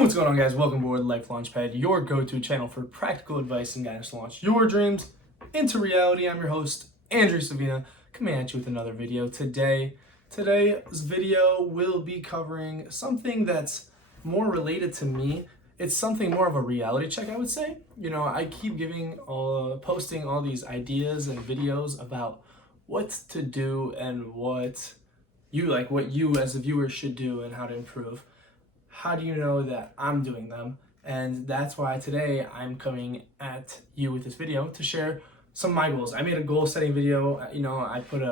What's going on, guys? Welcome aboard Life Launchpad, your go-to channel for practical advice and guidance to launch your dreams into reality. I'm your host, Andrew Savina, coming at you with another video today. Today's video will be covering something that's more related to me. It's something more of a reality check, I would say. I keep posting all these ideas and videos about what to do and what you as a viewer should do and how to improve. How do you know that I'm doing them? And that's why today I'm coming at you with this video to share some of my goals. I made a goal setting video. I put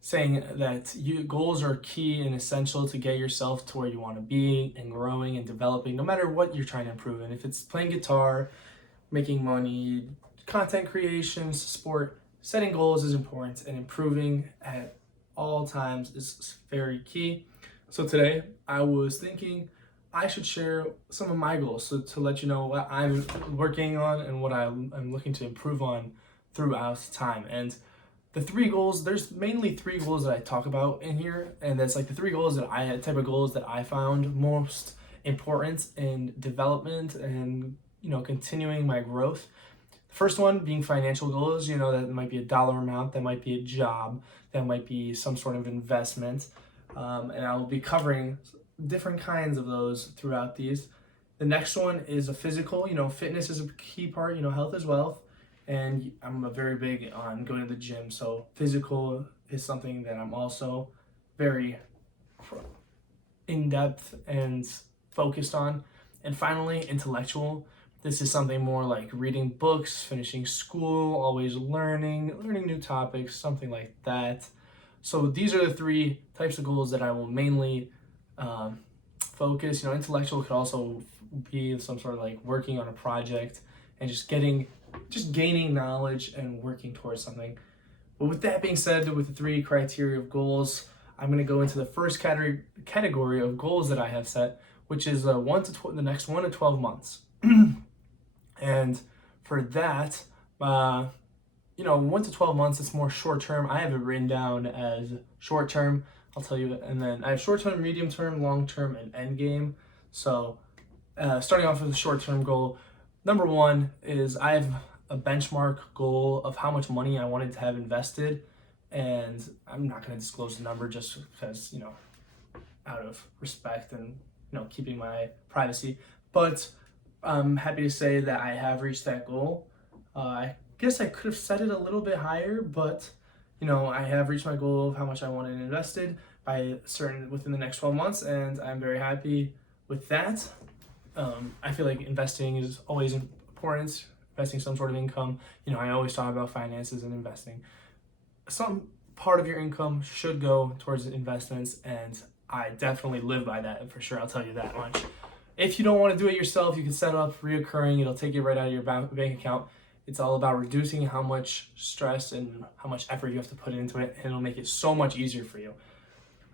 saying that goals are key and essential to get yourself to where you want to be and growing and developing, no matter what you're trying to improve in. If it's playing guitar, making money, content creation, sport, setting goals is important, and improving at all times is very key. So today I was thinking I should share some of my goals, so to let you know what I'm working on and what I'm looking to improve on throughout time. And the three goals, there's mainly three goals that I talk about in here, and that's like the three goals that type of goals that I found most important in development and continuing my growth. The first one being financial goals. That might be a dollar amount, that might be a job, that might be some sort of investment. And I will be covering different kinds of those throughout these. The next one is a physical. Fitness is a key part. Health is wealth, and I'm very big on going to the gym. So physical is something that I'm also very in depth and focused on. And finally, intellectual. This is something more like reading books, finishing school, always learning new topics, something like that. So these are the three types of goals that I will mainly focus. Intellectual could also be some sort of like working on a project and just gaining knowledge and working towards something. But with that being said, with the three criteria of goals, I'm going to go into the first category of goals that I have set, which is the next 1 to 12 months. And for that, 1 to 12 months, it's more short term. I have it written down as short term. I'll tell you, and then I have short term, medium term, long term, and end game. So starting off with a short term goal, number one is I have a benchmark goal of how much money I wanted to have invested, and I'm not going to disclose the number just because, out of respect and, keeping my privacy. But I'm happy to say that I have reached that goal. I guess I could have set it a little bit higher, but I have reached my goal of how much I wanted invested within the next 12 months, and I'm very happy with that. I feel like investing is always important, investing some sort of income. I always talk about finances and investing. Some part of your income should go towards investments, and I definitely live by that for sure. I'll tell you that much. If you don't want to do it yourself, you can set up reoccurring. It'll take it right out of your bank account. It's all about reducing how much stress and how much effort you have to put into it, and it'll make it so much easier for you.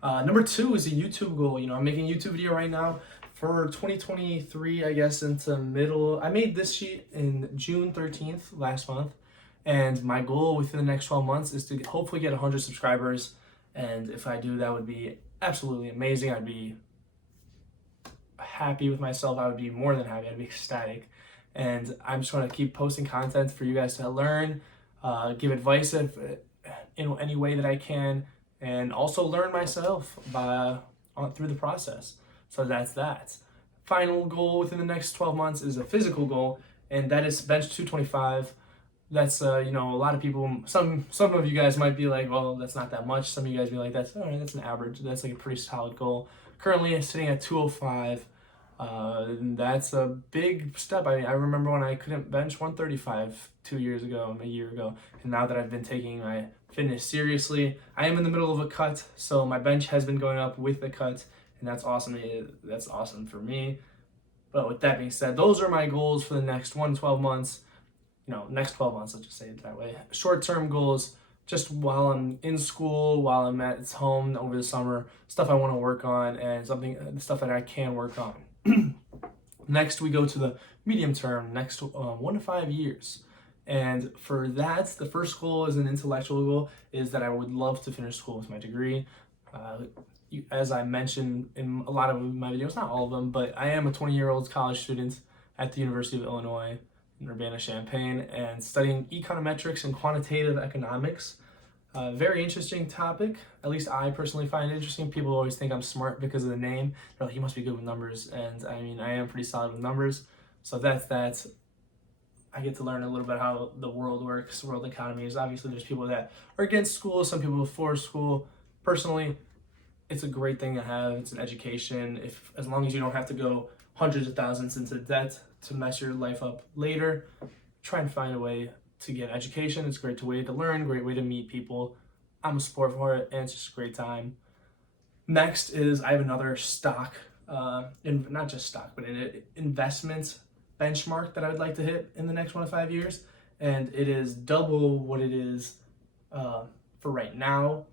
Number two is a YouTube goal. I'm making a YouTube video right now for 2023, I guess, into middle. I made this sheet in June 13th, last month, and my goal within the next 12 months is to hopefully get 100 subscribers, and if I do, that would be absolutely amazing. I'd be happy with myself. I would be more than happy. I'd be ecstatic. And I'm just going to keep posting content for you guys to learn, give advice in any way that I can, and also learn myself through the process. So that's that. Final goal within the next 12 months is a physical goal, and that is bench 225. That's a lot of people. Some of you guys might be like, well, that's not that much. Some of you guys be like, that's all right. That's an average. That's like a pretty solid goal. Currently, I'm sitting at 205. That's a big step. I remember when I couldn't bench 135 a year ago, and now that I've been taking my fitness seriously, I am in the middle of a cut, so my bench has been going up with the cut, and that's awesome. That's awesome for me. But with that being said, those are my goals for the next 1 to 12 months. Next 12 months, let's just say it that way. Short-term goals, just while I'm in school, while I'm at home over the summer, stuff I want to work on, and stuff that I can work on. Next, we go to the medium term, next 1 to 5 years. And for that, the first goal is an intellectual goal, is that I would love to finish school with my degree. as I mentioned in a lot of my videos, not all of them, but I am a 20-year-old college student at the University of Illinois in Urbana-Champaign and studying econometrics and quantitative economics. Very interesting topic. At least I personally find it interesting. People always think I'm smart because of the name. They're like, you must be good with numbers. And I mean, I am pretty solid with numbers. So that's that. I get to learn a little bit how the world works, world economy is. Obviously, there's people that are against school, some people for school. Personally, it's a great thing to have. It's an education. As long as you don't have to go hundreds of thousands into debt to mess your life up later, try and find a way to get education. It's a great way to learn, great way to meet people. I'm a support for it, and it's just a great time. Next is I have another stock, not just stock, but an investment benchmark that I would like to hit in the next 1 to 5 years, and it is double what it is for right now,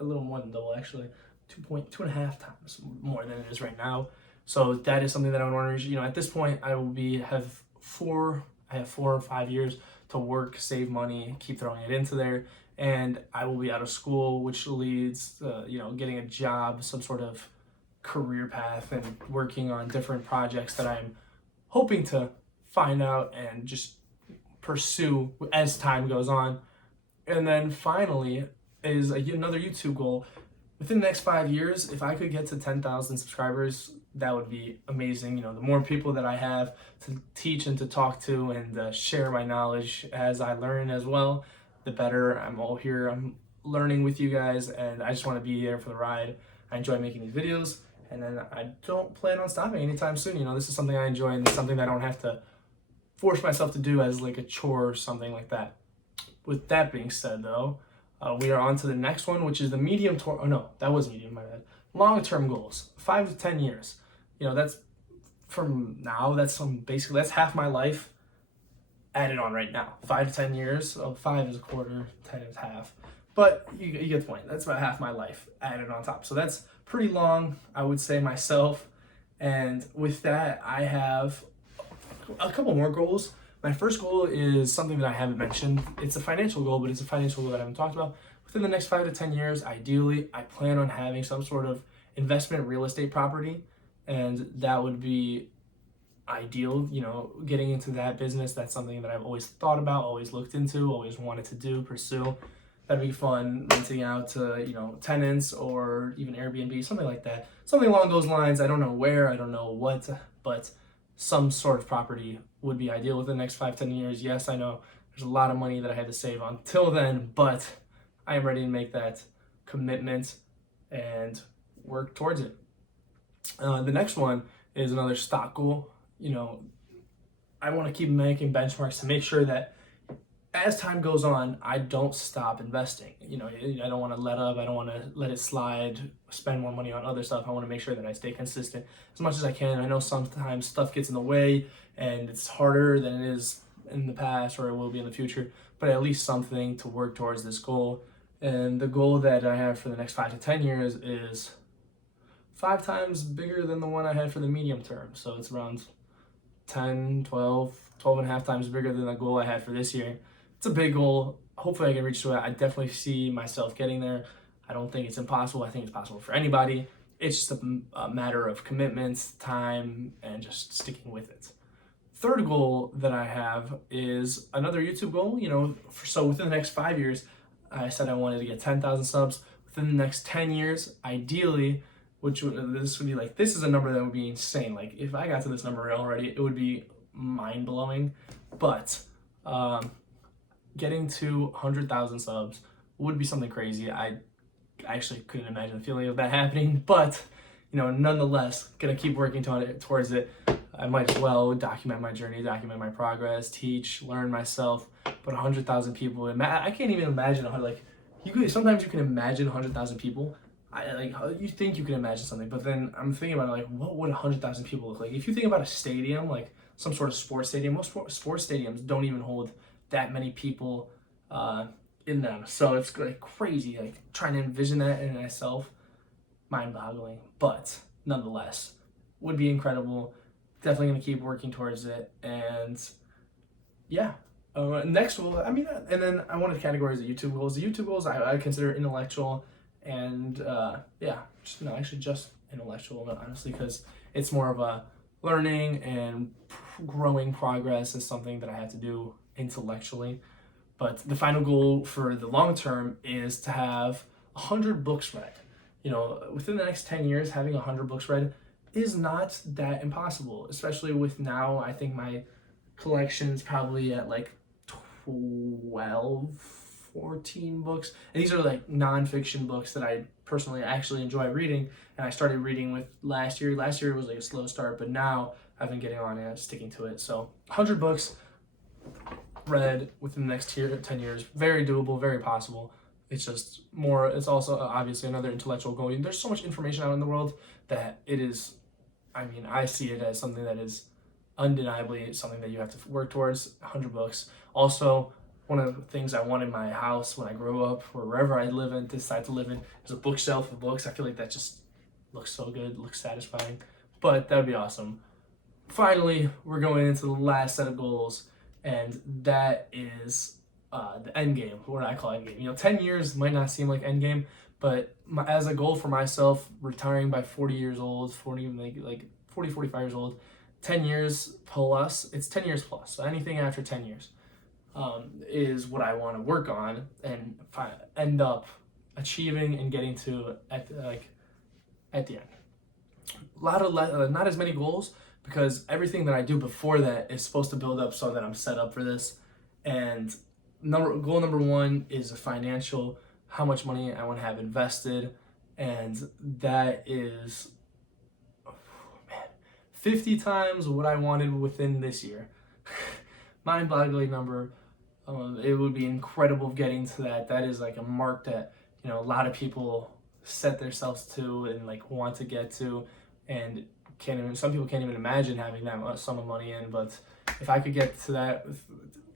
a little more than double actually, 2.5 times more than it is right now. So that is something that I would want to reach. At this point, I will have 4 or 5 years to work, save money, keep throwing it into there, and I will be out of school, which leads to, getting a job, some sort of career path, and working on different projects that I'm hoping to find out and just pursue as time goes on. And then finally is another YouTube goal. Within the next 5 years, if I could get to 10,000 subscribers, that would be amazing. The more people that I have to teach and to talk to and share my knowledge as I learn as well, the better. I'm all here. I'm learning with you guys, and I just want to be here for the ride. I enjoy making these videos, and then I don't plan on stopping anytime soon. This is something I enjoy, and something that I don't have to force myself to do as like a chore or something like that. With that being said, though, we are on to the next one, which is the medium term. Oh no, that was medium, my bad. Long-term goals, 5 to 10 years. That's from now. That's basically that's half my life added on right now. 5 to 10 years. So 5 is a quarter, 10 is half. But you get the point. That's about half my life added on top. So that's pretty long, I would say myself. And with that, I have a couple more goals. My first goal is something that I haven't mentioned. It's a financial goal, but it's a financial goal that I haven't talked about. Within the next 5 to 10 years, ideally, I plan on having some sort of investment real estate property, and that would be ideal. Getting into that business, that's something that I've always thought about, always looked into, always wanted to do, pursue. That'd be fun, renting out to, tenants or even Airbnb, something like that. Something along those lines. I don't know where, I don't know what, but some sort of property would be ideal within the next 5, 10 years. Yes, I know there's a lot of money that I had to save until then, but I am ready to make that commitment and work towards it. The next one is another stock goal. I want to keep making benchmarks to make sure that as time goes on, I don't stop investing. I don't want to let up. I don't want to let it slide, spend more money on other stuff. I want to make sure that I stay consistent as much as I can. I know sometimes stuff gets in the way and it's harder than it is in the past or it will be in the future, but at least something to work towards this goal. And the goal that I have for the next 5 to 10 years is 5 times bigger than the one I had for the medium term. So it's around 10, 12 and a half times bigger than the goal I had for this year. It's a big goal. Hopefully I can reach to it. I definitely see myself getting there. I don't think it's impossible. I think it's possible for anybody. It's just a matter of commitment, time, and just sticking with it. Third goal that I have is another YouTube goal. So within the next 5 years, I said I wanted to get 10,000 subs. Within the next 10 years, ideally, this would be like, this is a number that would be insane. Like if I got to this number already, it would be mind blowing. But getting to 100,000 subs would be something crazy. I actually couldn't imagine the feeling of that happening, but nonetheless, gonna keep working towards it. I might as well document my journey, document my progress, teach, learn myself. But 100,000 people, I can't even imagine how, sometimes you can imagine 100,000 people. You think you can imagine something, but then I'm thinking about what would 100,000 people look like? If you think about a stadium, like some sort of sports stadium, most sports stadiums don't even hold that many people in them. So it's crazy, trying to envision that in myself, mind-boggling. But nonetheless, would be incredible. Definitely gonna keep working towards it, and yeah. Next goal, and then I wanted categories of YouTube goals. The YouTube goals I consider intellectual and just intellectual, honestly, because it's more of a learning and growing progress is something that I have to do intellectually. But the final goal for the long term is to have 100 books read. Within the next 10 years, having 100 books read is not that impossible, especially with now, I think my collection's probably at like 12, 14 books. And these are like nonfiction books that I personally actually enjoy reading. And I started reading with last year. Last year was like a slow start, but now I've been getting on and sticking to it. So 100 books read within the next 10 years, very doable, very possible. It's just more, it's also obviously another intellectual goal. There's so much information out in the world that it is, I see it as something that is undeniably something that you have to work towards. 100 books. Also, one of the things I want in my house when I grow up, or wherever I live and decide to live in, is a bookshelf of books. I feel like that just looks so good, looks satisfying. But that would be awesome. Finally, we're going into the last set of goals, and that is the end game, what I call end game. 10 years might not seem like end game, but as a goal for myself, retiring by 40 years old, 45 years old, 10 years plus, it's 10 years plus. So anything after 10 years is what I want to work on and end up achieving and getting to at the end. Not as many goals, because everything that I do before that is supposed to build up so that I'm set up for this. And goal number one is a financial, how much money I want to have invested, and that is 50 times what I wanted within this year. Mind-boggling number. It would be incredible getting to that. That is like a mark that a lot of people set themselves to and want to get to, and some people can't even imagine having that much sum of money in. But if I could get to that with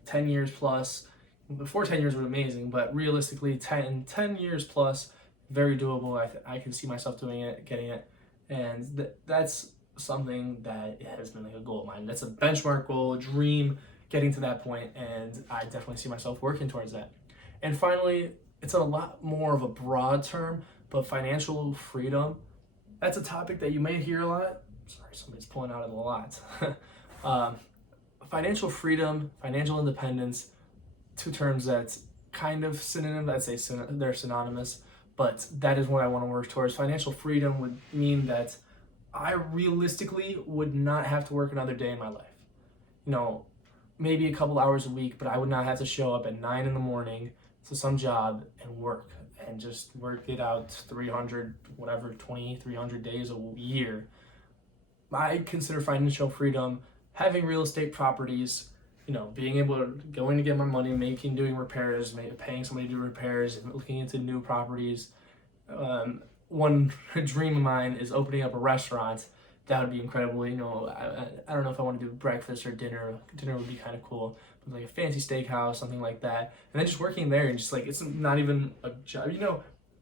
10 years plus, before 10 years was amazing, but realistically 10 years plus, very doable. I can see myself doing it, getting it, and that's something that has been like a goal of mine. That's a benchmark goal, a dream, getting to that point, and I definitely see myself working towards that. And finally, it's a lot more of a broad term, but financial freedom, that's a topic that you may hear a lot. Sorry, somebody's pulling out of the lot. Financial freedom, financial independence, two terms that's kind of synonymous. I'd say they're synonymous, but that is what I want to work towards. Financial freedom would mean that I realistically would not have to work another day in my life. Maybe a couple hours a week, but I would not have to show up at 9 a.m. to some job and work and just work it out 300 days a year. I consider financial freedom having real estate properties, being able to going to get my money, doing repairs, paying somebody to do repairs, and looking into new properties. One dream of mine is opening up a restaurant. That would be incredible. I don't know if I want to do breakfast or dinner. Dinner would be kind of cool, but like a fancy steakhouse, something like that. And then just working there and just it's not even a job.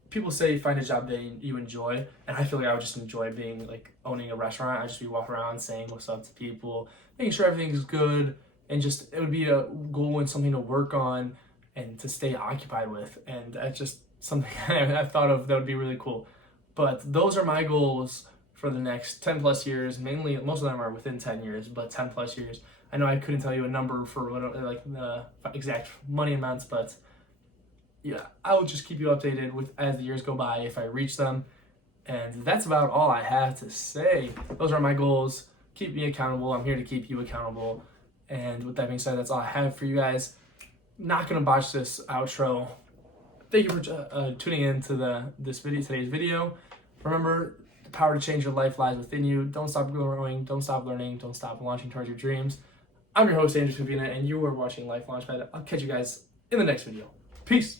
People say find a job that you enjoy, and I feel like I would just enjoy being owning a restaurant. I'd just be walking around saying what's up to people, making sure everything's good, and just it would be a goal and something to work on and to stay occupied with. And that's just something I've thought of that would be really cool. But those are my goals for the next 10 plus years. Mainly, most of them are within 10 years, but 10 plus years. I know I couldn't tell you a number for the exact money amounts, but yeah, I will just keep you updated as the years go by if I reach them. And that's about all I have to say. Those are my goals. Keep me accountable. I'm here to keep you accountable. And with that being said, that's all I have for you guys. Not gonna botch this outro. Thank you for tuning in to today's video. Remember, the power to change your life lies within you. Don't stop growing. Don't stop learning. Don't stop launching towards your dreams. I'm your host, Andrew Savina, and you are watching Life Launchpad. I'll catch you guys in the next video. Peace.